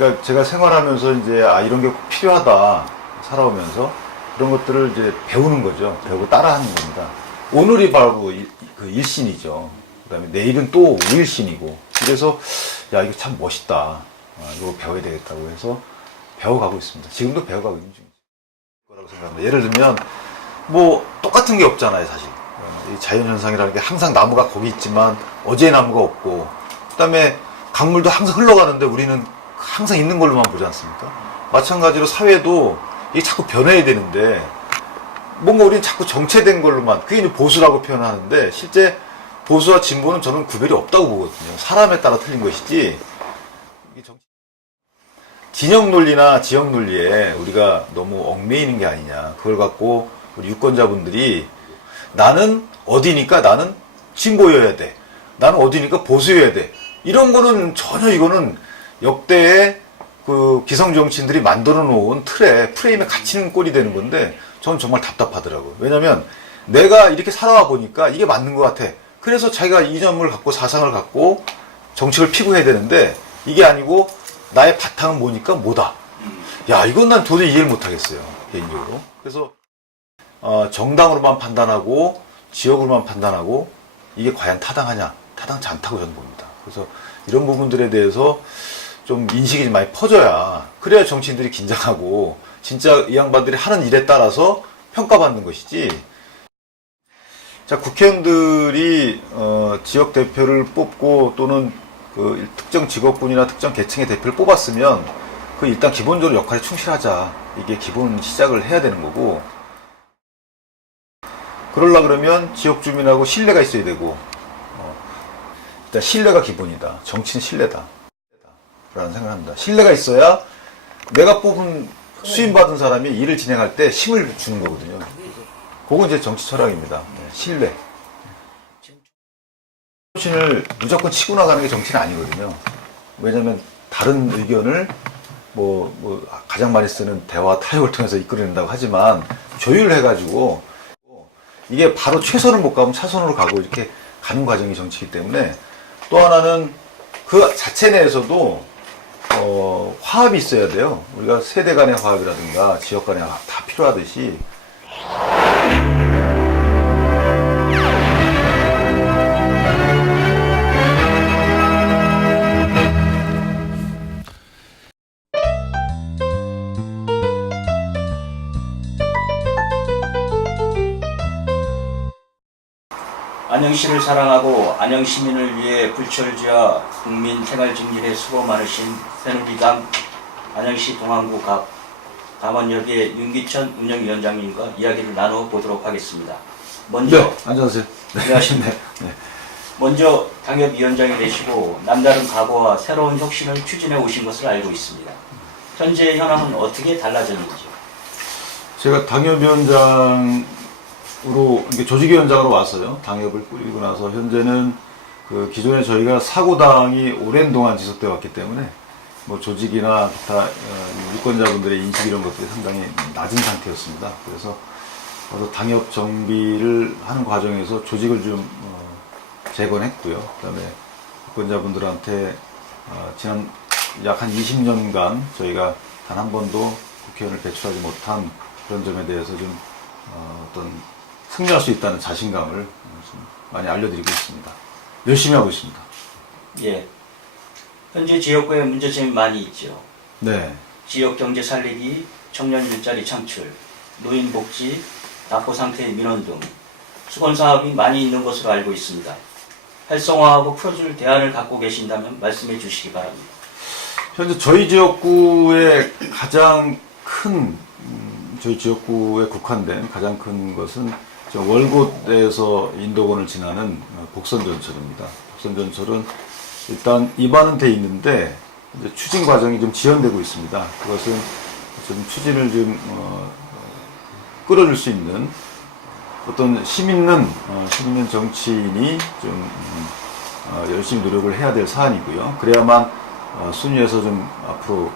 그러니까 제가 생활하면서 이제 이런 게 꼭 필요하다 살아오면서 그런 것들을 이제 배우는 거죠. 배우고 따라하는 겁니다. 오늘이 바로 그 일신이죠. 그다음에 내일은 또 우일신이고. 그래서 야 이거 참 멋있다. 이거 배워야 되겠다고 해서 배워가고 있습니다. 지금도 배워가고 있는 중이죠. 거라고 생각합니다. 예를 들면 뭐 똑같은 게 없잖아요, 사실. 이 자연현상이라는 게 항상 나무가 거기 있지만 어제의 나무가 없고, 그다음에 강물도 항상 흘러가는데 우리는 항상 있는 걸로만 보지 않습니까? 마찬가지로 사회도 이게 자꾸 변해야 되는데 뭔가 우리는 자꾸 정체된 걸로만, 그게 이제 보수라고 표현하는데 실제 보수와 진보는 저는 구별이 없다고 보거든요. 사람에 따라 틀린 것이지. 진영 논리나 지역 논리에 우리가 너무 얽매이는 게 아니냐. 그걸 갖고 우리 유권자분들이 나는 어디니까 나는 진보여야 돼. 나는 어디니까 보수여야 돼. 이런 거는 전혀 이거는 역대의 그 기성정치인들이 만들어 놓은 틀에, 프레임에 갇히는 꼴이 되는 건데 저는 정말 답답하더라고요. 왜냐면 내가 이렇게 살아와 보니까 이게 맞는 것 같아. 그래서 자기가 이념을 갖고 사상을 갖고 정책을 피고해야 되는데 이게 아니고 나의 바탕은 뭐니까 뭐다. 야, 이건 난 도저히 이해를 못하겠어요. 개인적으로. 그래서 정당으로만 판단하고 지역으로만 판단하고 이게 과연 타당하냐? 타당치 않다고 저는 봅니다. 그래서 이런 부분들에 대해서 좀 인식이 좀 많이 퍼져야, 그래야 정치인들이 긴장하고 진짜 이 양반들이 하는 일에 따라서 평가받는 것이지. 자, 국회의원들이 지역 대표를 뽑고 또는 그 특정 직업군이나 특정 계층의 대표를 뽑았으면 그 일단 기본적으로 역할에 충실하자. 이게 기본 시작을 해야 되는 거고, 그러려 그러면 지역 주민하고 신뢰가 있어야 되고, 일단 신뢰가 기본이다. 정치는 신뢰다. 라는 생각을 합니다. 신뢰가 있어야 내가 뽑은 수임받은 사람이 일을 진행할 때 힘을 주는 거거든요. 그건 이제 정치 철학입니다. 신뢰. 정치인을 무조건 치고 나가는 게 정치는 아니거든요. 왜냐면 다른 의견을 가장 많이 쓰는 대화 타협을 통해서 이끌어낸다고 하지만 조율을 해가지고 이게 바로 최선을 못 가면 차선으로 가고 이렇게 가는 과정이 정치이기 때문에, 또 하나는 그 자체 내에서도 화합이 있어야 돼요. 우리가 세대 간의 화합이라든가 지역 간의 화합 다 필요하듯이. 안영시를 사랑하고 안영시민을 위해 불철주야 국민 생활 증진에 수고 많으신 새누리당 안영시 동안구 갑 담원역의 윤기천 운영위원장님과 이야기를 나눠보도록 하겠습니다. 먼저 네, 앉아주세요. 안녕하십니까. 네. 먼저 당협위원장이 되시고 남다른 각오와 새로운 혁신을 추진해 오신 것을 알고 있습니다. 현재 현황은 어떻게 달라졌는지. 제가 당협위원장으로, 이게 조직위원장으로 왔어요. 당협을 꾸리고 나서 현재는 그 기존에 저희가 사고당이 오랜 동안 지속되어 왔기 때문에 뭐 조직이나 기타 유권자분들의 인식 이런 것들이 상당히 낮은 상태였습니다. 그래서 당협 정비를 하는 과정에서 조직을 좀 재건했고요. 그다음에 유권자분들한테 지난 약 한 20년간 저희가 단 한 번도 국회의원을 배출하지 못한 그런 점에 대해서 좀 어떤 승리할 수 있다는 자신감을 좀 많이 알려드리고 있습니다. 열심히 하고 있습니다. 예. 현재 지역구에 문제점이 많이 있죠. 네. 지역 경제 살리기, 청년 일자리 창출, 노인 복지, 낙후 상태의 민원 등 수건 사업이 많이 있는 것으로 알고 있습니다. 활성화하고 풀어줄 대안을 갖고 계신다면 말씀해 주시기 바랍니다. 현재 저희 지역구의 가장 큰, 저희 지역구에 국한된 가장 큰 것은 월곶에서 인도권을 지나는 복선전철입니다. 복선전철은 일단 입안은 돼 있는데 이제 추진 과정이 좀 지연되고 있습니다. 그것은 좀 추진을 좀 끌어줄 수 있는 어떤 힘 있는 정치인이 좀 열심히 노력을 해야 될 사안이고요. 그래야만 순위에서 좀 앞으로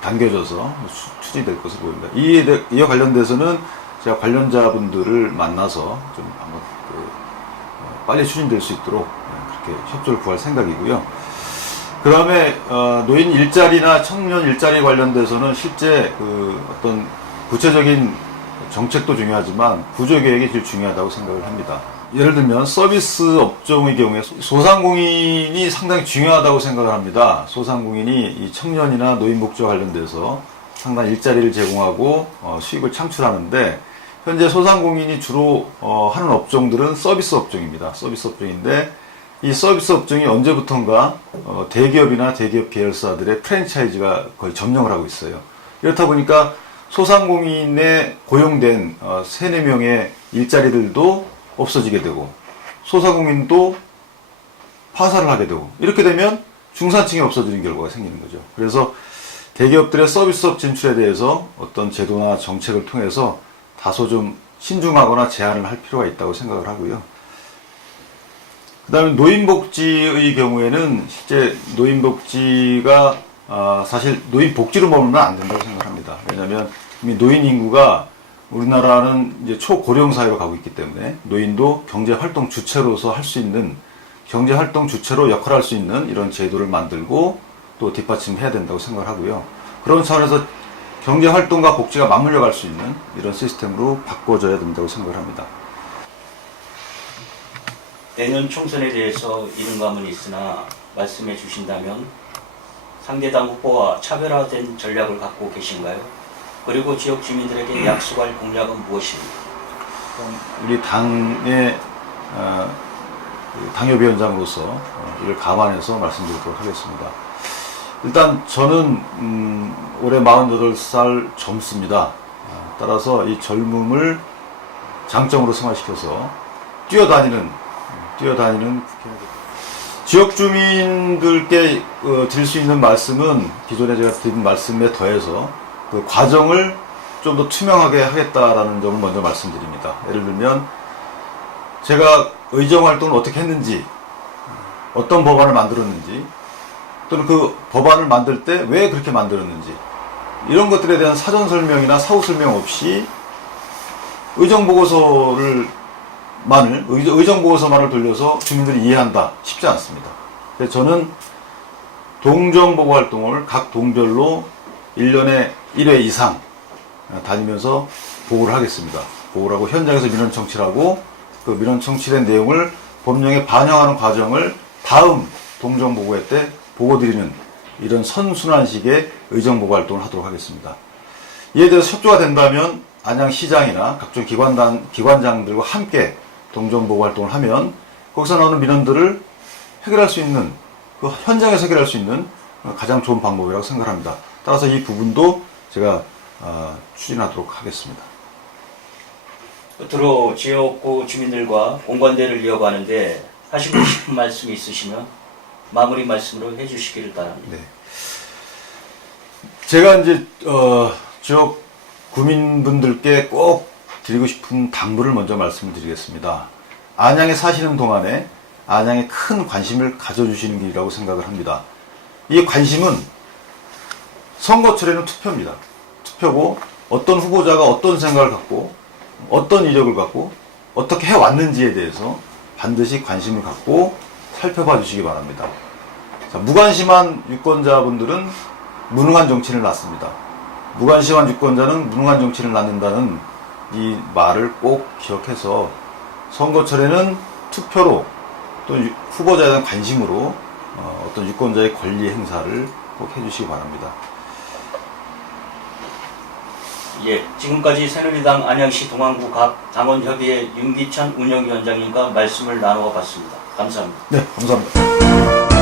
당겨져서 추진될 것으로 보입니다. 이에 관련돼서는 제가 관련자분들을 만나서 좀 한번 빨리 추진될 수 있도록 그렇게 협조를 구할 생각이고요. 그다음에 노인 일자리나 청년 일자리 관련돼서는 실제 그 어떤 구체적인 정책도 중요하지만 구조개혁이 제일 중요하다고 생각을 합니다. 예를 들면 서비스 업종의 경우에 소상공인이 상당히 중요하다고 생각을 합니다. 소상공인이 이 청년이나 노인 복지와 관련돼서 상당히 일자리를 제공하고 수익을 창출하는데, 현재 소상공인이 주로 하는 업종들은 서비스 업종입니다. 서비스 업종인데, 이 서비스 업종이 언제부턴가 대기업이나 대기업 계열사들의 프랜차이즈가 거의 점령을 하고 있어요. 이렇다 보니까 소상공인에 고용된 3, 4명의 일자리들도 없어지게 되고, 소상공인도 파산을 하게 되고, 이렇게 되면 중산층이 없어지는 결과가 생기는 거죠. 그래서 대기업들의 서비스업 진출에 대해서 어떤 제도나 정책을 통해서 다소 좀 신중하거나 제한을 할 필요가 있다고 생각을 하고요. 그 다음에 노인복지의 경우에는 실제 노인복지가 사실 노인복지로 머물면 안 된다고 생각합니다. 왜냐하면 이미 노인 인구가 우리나라는 이제 초고령 사회로 가고 있기 때문에 노인도 경제활동 주체로서 할 수 있는, 경제활동 주체로 역할할 수 있는 이런 제도를 만들고 또 뒷받침해야 된다고 생각을 하고요. 그런 차원에서 경제활동과 복지가 맞물려 갈 수 있는 이런 시스템으로 바꿔줘야 된다고 생각을 합니다. 내년 총선에 대해서 이른감은 있으나 말씀해 주신다면 상대당 후보와 차별화된 전략을 갖고 계신가요? 그리고 지역 주민들에게 약속할 공약은 무엇입니까? 우리 당의 당협위원장으로서 이를 감안해서 말씀드리도록 하겠습니다. 일단 저는 올해 48살 젊습니다. 따라서 이 젊음을 장점으로 승화시켜서 뛰어다니는 지역 주민들께 드릴 수 있는 말씀은 기존에 제가 드린 말씀에 더해서 그 과정을 좀 더 투명하게 하겠다라는 점을 먼저 말씀드립니다. 예를 들면 제가 의정활동을 어떻게 했는지, 어떤 법안을 만들었는지, 또는 그 법안을 만들 때 왜 그렇게 만들었는지, 이런 것들에 대한 사전 설명이나 사후 설명 없이 의정보고서만을 돌려서 주민들이 이해한다 쉽지 않습니다. 그래서 저는 동정보고 활동을 각 동별로 1년에 1회 이상 다니면서 보고를 하겠습니다. 보고를 하고 현장에서 민원 청취를 하고, 그 민원 청취된 내용을 법령에 반영하는 과정을 다음 동정보고회 때 보고드리는 이런 선순환식의 의정보고 활동을 하도록 하겠습니다. 이에 대해서 협조가 된다면 안양시장이나 각종 기관장들과 함께 동정보고 활동을 하면 거기서 나오는 민원들을 해결할 수 있는, 그 현장에서 해결할 수 있는 가장 좋은 방법이라고 생각합니다. 따라서 이 부분도 제가 추진하도록 하겠습니다. 끝으로 지역구 주민들과 공관대를 이어가는데 하시고 싶은 말씀이 있으시면 마무리 말씀으로 해주시기를 바랍니다. 네. 제가 이제 지역 구민분들께 꼭 드리고 싶은 당부를 먼저 말씀을 드리겠습니다. 안양에 사시는 동안에 안양에 큰 관심을 가져주시는 길이라고 생각을 합니다. 이 관심은 선거철에는 투표입니다. 투표고 어떤 후보자가 어떤 생각을 갖고 어떤 이력을 갖고 어떻게 해왔는지에 대해서 반드시 관심을 갖고 살펴봐 주시기 바랍니다. 자, 무관심한 유권자분들은 무능한 정치인을 낳습니다. 무관심한 유권자는 무능한 정치인을 낳는다는 이 말을 꼭 기억해서 선거철에는 투표로 또 후보자에 대한 관심으로 어떤 유권자의 권리 행사를 꼭 해주시기 바랍니다. 예, 지금까지 새누리당 안양시 동안구 각 당원협의회 윤기찬 운영위원장님과 말씀을 나누어 봤습니다. 감사합니다. 네, 감사합니다.